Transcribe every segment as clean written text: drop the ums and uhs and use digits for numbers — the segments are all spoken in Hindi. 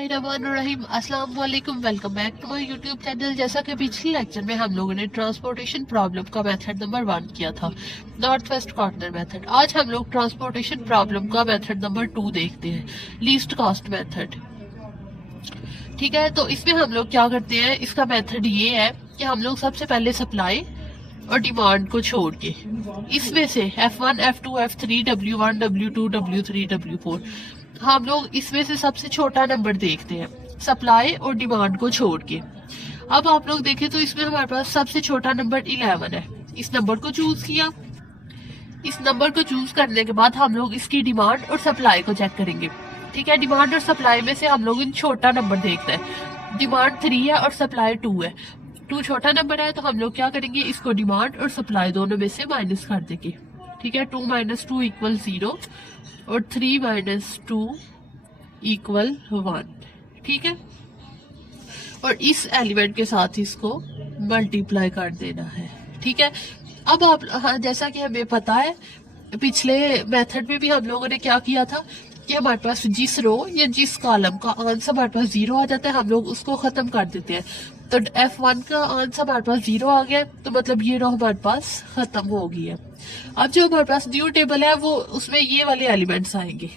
बिस्मिल्लाहिर्रहमानिर्रहीम। अस्सलाम वालेकुम। Welcome back to my YouTube channel. जैसा कि पिछले लेक्चर में हम लोगों ने ट्रांसपोर्टेशन प्रॉब्लम का मेथड नंबर 1 किया था, नॉर्थ वेस्ट कॉर्नर मेथड। आज हम लोग ट्रांसपोर्टेशन प्रॉब्लम का मेथड नंबर 2 देखते हैं, लीस्ट कॉस्ट मेथड। ठीक है, तो इसमें हम लोग क्या करते हैं, इसका मेथड ये है कि हम लोग सबसे पहले सप्लाई और डिमांड को छोड़ के इसमें से F1, F2, F3, W1, W2, W3, W4 हम लोग इसमें से सबसे छोटा नंबर देखते हैं, सप्लाई और डिमांड को छोड़ के। अब आप लोग देखें तो इसमें हमारे पास सबसे छोटा नंबर 11 है। इस नंबर को चूज किया। इस नंबर को चूज करने के बाद हम लोग इसकी डिमांड और सप्लाई को चेक करेंगे। ठीक है, डिमांड और सप्लाई में से हम लोग इन छोटा नंबर देखते हैं। डिमांड 3 है और सप्लाई 2 है। 2 छोटा नंबर है, तो हम लोग क्या करेंगे, इसको डिमांड और सप्लाई दोनों में से माइनस कर देंगे। ठीक है, 2 - 2 = 0 और 3 - 2 = 1। ठीक है, और इस एलिमेंट के साथ इसको मल्टीप्लाई कर देना है। ठीक है, अब आप जैसा कि हमें पता है, पिछले मेथड में भी हम लोगों ने क्या किया था कि हमारे पास जिस रो या जिस कॉलम का आंसर हमारे पास 0 आ जाता है, हम लोग उसको खत्म कर देते हैं। तो F1 का आंसर हमारे पास 0 आ गया, तो मतलब ये रो हमारे पास खत्म हो गई है। अब जो हमारे पास न्यू टेबल है, वो उसमें ये वाले एलिमेंट्स आएंगे।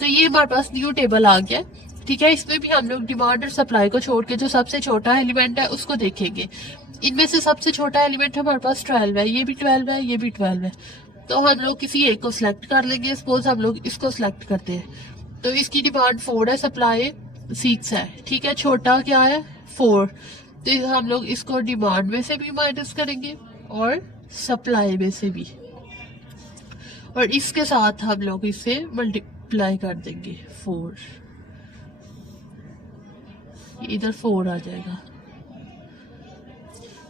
तो ये हमारे पास न्यू टेबल आ गया। ठीक है, इसमें भी हम लोग डिमांड और सप्लाई को छोड़ के जो सबसे छोटा एलिमेंट है उसको देखेंगे। इनमें से सबसे छोटा एलिमेंट हमारे पास 12 है, ये भी 12 है, ये भी 12 है। तो हम लोग किसी एक को सिलेक्ट कर लेंगे। सपोज हम लोग इसको सिलेक्ट करते हैं, तो इसकी डिमांड 4 है, सप्लाई 6 है। ठीक है, छोटा क्या है, 4। तो हम लोग इसको डिमांड में से भी माइनस करेंगे और सप्लाई में से भी, और इसके साथ हम लोग इसे मल्टीप्लाई कर देंगे 4। इधर 4 आ जाएगा।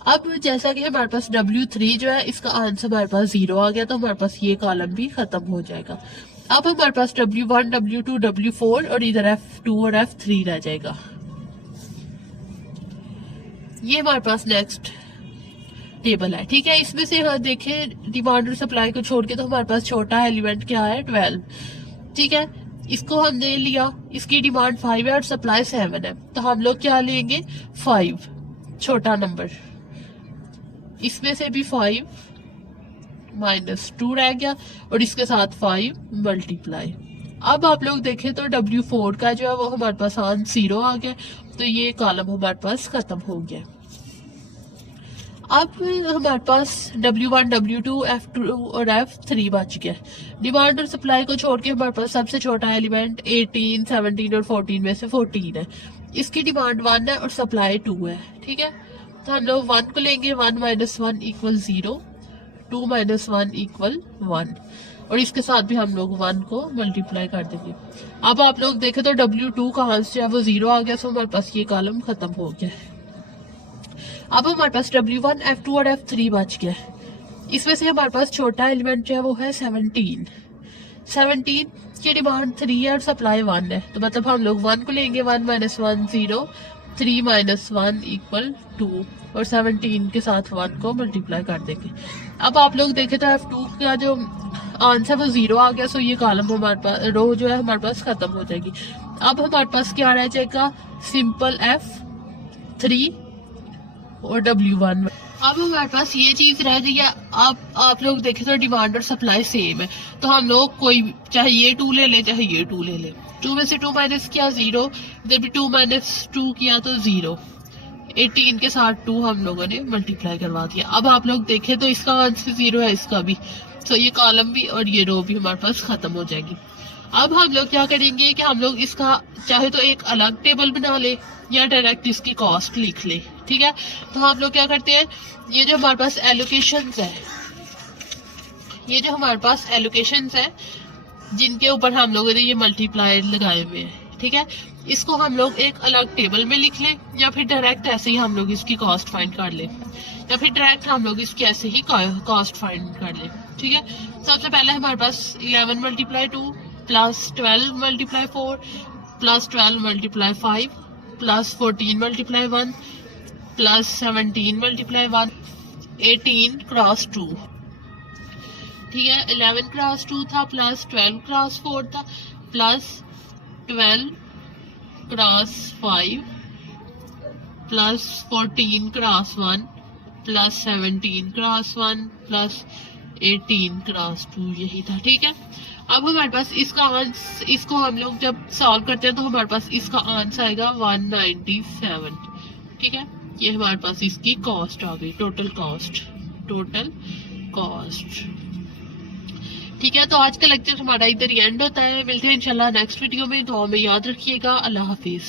अब जैसा कि हमारे पास W3 जो है, इसका आंसर हमारे पास 0 आ गया, तो हमारे पास ये कॉलम भी खत्म हो जाएगा। अब हमारे पास W1, W2, W4 और इधर F2 और F3 रह जाएगा। ये हमारे पास नेक्स्ट टेबल है। ठीक है, इसमें से देखें डिमांड और सप्लाई को छोड़ के, तो हमारे पास छोटा एलिमेंट क्या है, 12। ठीक है, इसको हमने लिया, इसकी डिमांड 5 है और सप्लाई 7 है, तो हम लोग क्या लेंगे, 5 छोटा नंबर। इसमें से भी 5 - 2 रह गया और इसके साथ 5 मल्टीप्लाई। अब आप लोग देखें तो W4 का जो है वो हमारे पास आंसर 0 आ गया, तो ये कॉलम हमारे पास खत्म हो गया। अब हमारे पास W1, W2, F2 और F3 बच गया। डिमांड और सप्लाई को छोड़ के हमारे पास सबसे छोटा एलिमेंट 18, 17 और 14 में से 14 है। इसकी डिमांड 1 है और सप्लाई 2 है। ठीक है, तो हम लोग 1 को लेंगे, 1 - 1 = 0, 2 - 1 = 1, और इसके साथ भी हम लोग 1 को मल्टीप्लाई कर देंगे। अब आप लोग देखें तो W2 का आंसर जो है वो 0 आ गया, तो हमारे पास ये कॉलम खत्म हो गया। अब हमारे पास W1, F2 और F3 बच गया। इसमें से हमारे पास छोटा एलिमेंट जो है वो है 17। 17 की डिमांड 3 है और सप्लाई 1 है, तो मतलब हम लोग 1 को लेंगे, 1 - 1 = 0, 3 - 1 = 2, और 17 के साथ 1 को मल्टीप्लाई कर देंगे। अब आप लोग देखें तो F2 का जो आंसर वो 0 आ गया, सो ये कॉलम हमारे पास, रो जो है हमारे पास खत्म हो जाएगी। अब हमारे पास क्या रह जाएगा, सिंपल F3 और W1। अब हमारे पास ये चीज रह गई है। आप लोग देखें तो डिमांड और सप्लाई सेम है, तो हम लोग कोई चाहे ये 2 ले ले, चाहे ये 2 ले ले। 2 में से 2 माइनस किया 0, इधर भी 2 - 2 किया तो 0। 18 के साथ 2 हम लोगों ने मल्टीप्लाई करवा दिया। अब आप लोग देखें तो इसका आंसर 0 है, इसका भी, तो ये कॉलम भी और ये रो भी हमारे पास खत्म हो जाएगी। अब हम लोग क्या करेंगे कि हम लोग इसका चाहे तो एक अलग टेबल बना ले या डायरेक्ट इसकी कॉस्ट लिख ले। ठीक है, तो हम लोग क्या करते हैं, ये जो हमारे पास एलोकेशंस है, ये जो हमारे पास एलोकेशंस है जिनके ऊपर हम लोगों ने ये मल्टीप्लायर लगाए हुए हैं, ठीक है, इसको हम लोग एक अलग टेबल में लिख लें, या फिर डायरेक्ट ऐसे ही हम लोग इसकी कॉस्ट फाइंड कर लें, या फिर डायरेक्ट हम लोग इसकी ऐसे ही कॉस्ट फाइंड कर लें। ठीक है, सबसे पहले हमारे पास 11 × 2 + 12 × 4 + 12 × 5 + 14 × 1 + 17 × 1, 18 × 2। ठीक है, 11 × 2 था, + 12 × 4 था, plus 12 cross 5 plus 14 cross 1 plus 17 cross 1 plus 18 cross 2, यही था। ठीक है, अब हमारे पास इसका आंसर, इसको हम लोग जब सॉल्व करते हैं तो हमारे पास इसका आंसर आएगा 197। ठीक है, ये हमारे पास इसकी कॉस्ट आ गई, टोटल कॉस्ट। ठीक है, तो आज का लेक्चर हमारा इधर ही एंड होता है। मिलते हैं इंशाल्लाह नेक्स्ट वीडियो में। तो हमें याद रखिएगा। अल्लाह हाफिज।